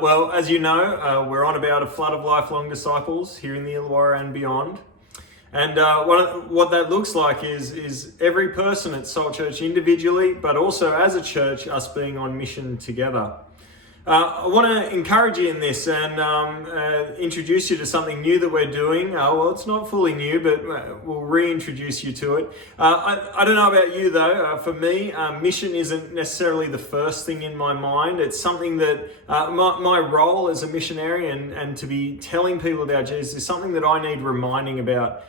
Well, as you know, we're on about a flood of lifelong disciples here in the Illawarra and beyond. And what that looks like is every person at Salt Church individually, but also as a church, us being on mission together. I want to encourage you in this and introduce you to something new that we're doing. Well, it's not fully new, but we'll reintroduce you to it. I don't know about you though. For me, mission isn't necessarily the first thing in my mind. It's something that my role as a missionary and to be telling people about Jesus is something that I need reminding about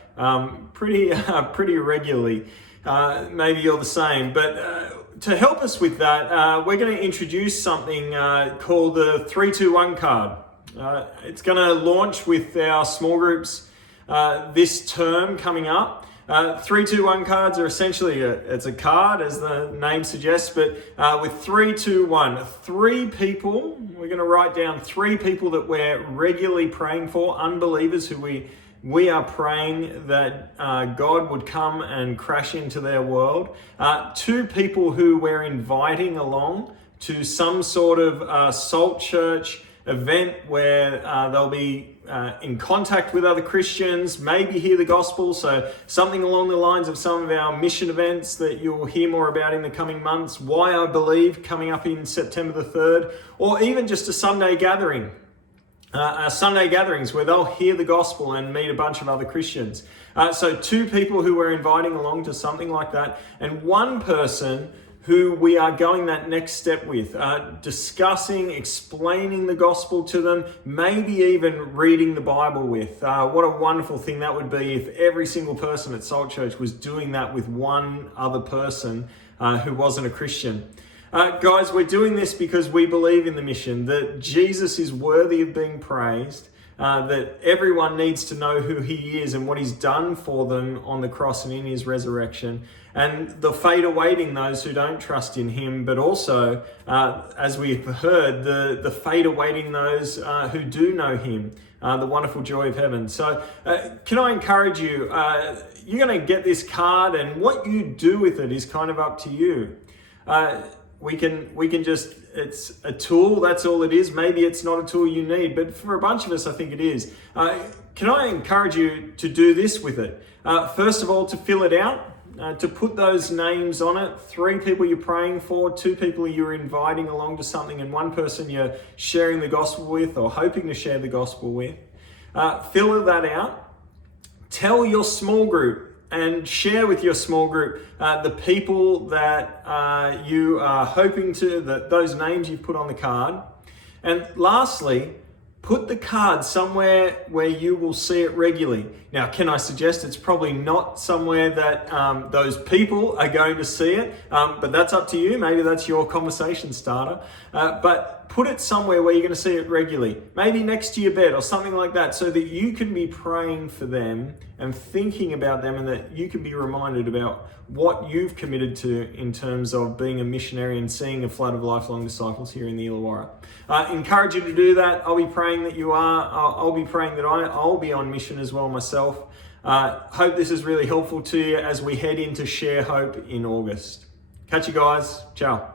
pretty regularly. Maybe you're the same, but to help us with that, we're going to introduce something called the 3-2-1 card. It's going to launch with our small groups this term coming up. 3-2-1 cards are essentially it's a card, as the name suggests, but with 3-2-1, three people. We're going to write down three people that we're regularly praying for, unbelievers who we are praying that God would come and crash into their world. Two people who we're inviting along to some sort of Salt Church event where they'll be in contact with other Christians, maybe hear the gospel. So something along the lines of some of our mission events that you'll hear more about in the coming months. Why I Believe coming up in September the 3rd, or even just a Sunday gathering. Sunday gatherings where they'll hear the gospel and meet a bunch of other Christians. So two people who we're inviting along to something like that, and one person who we are going that next step with, discussing, explaining the gospel to them, maybe even reading the Bible with. What a wonderful thing that would be if every single person at Salt Church was doing that with one other person who wasn't a Christian. Guys, we're doing this because we believe in the mission, that Jesus is worthy of being praised, that everyone needs to know who he is and what he's done for them on the cross and in his resurrection, and the fate awaiting those who don't trust in him, but also, as we've heard, the fate awaiting those who do know him, the wonderful joy of heaven. So can I encourage you, you're going to get this card, and what you do with it is kind of up to you. We can just, it's a tool, that's all it is. Maybe it's not a tool you need, but for a bunch of us, I think it is. Can I encourage you to do this with it? First of all, to fill it out, to put those names on it. Three people you're praying for, two people you're inviting along to something, and one person you're sharing the gospel with or hoping to share the gospel with. Fill that out. Tell your small group and share with your small group the people that you are hoping to, those names you've put on the card. And lastly, put the card somewhere where you will see it regularly. Now, can I suggest it's probably not somewhere that those people are going to see it, but that's up to you. Maybe that's your conversation starter. But put it somewhere where you're going to see it regularly. Maybe next to your bed or something like that, so that you can be praying for them and thinking about them, and that you can be reminded about what you've committed to in terms of being a missionary and seeing a flood of lifelong disciples here in the Illawarra. Encourage you to do that. I'll be praying that you are. I'll be praying that I'll be on mission as well myself. Hope this is really helpful to you as we head into Share Hope in August. Catch you guys. Ciao.